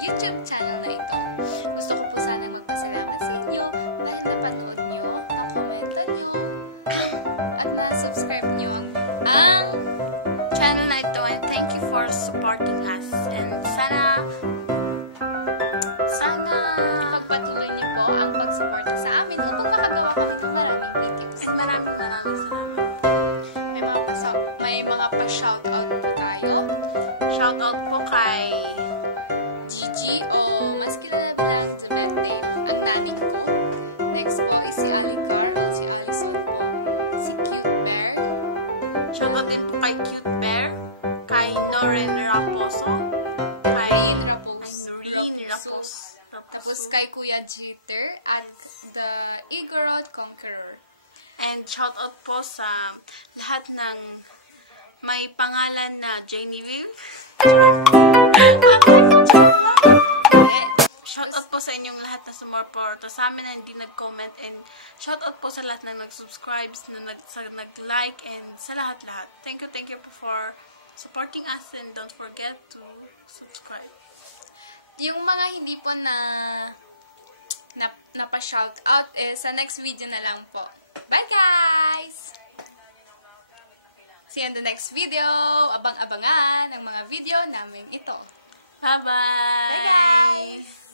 YouTube channel na ito. Gusto ko po sana magpasalamat sa inyo dahil napanood nyo, nakomenta nyo, at na-subscribe nyo ang channel na ito. And thank you for supporting us. And sana pagpatuloy niyo po ang pagsuporta sa amin upang makagawa kami ng maraming videos. At maraming salamat. May mga pa-shoutout po tayo. Shoutout po kay Gigi, o mas kilala bilang sa birthday, ang nanay ko. Next po is si Aligar, si Alison po, si Cute Bear. Shoutout din po kay Cute Bear, kay Noren Raposo, kay Noreen Raposo, tapos kay Kuya Jeter at the Igorod Conqueror. And shoutout po sa lahat ng may pangalan na Genevieve. Shoutout po sa inyong lahat na sumuporta sa amin na hindi nag-comment, and shoutout po sa lahat na nag-subscribe, na nag-like, and sa lahat-lahat. Thank you po for supporting us, and don't forget to subscribe. Yung mga hindi po napa-shoutout sa next video na lang po. Bye guys! See you in the next video. Abang-abangan ang mga video namin ito. Bye-bye! Bye guys!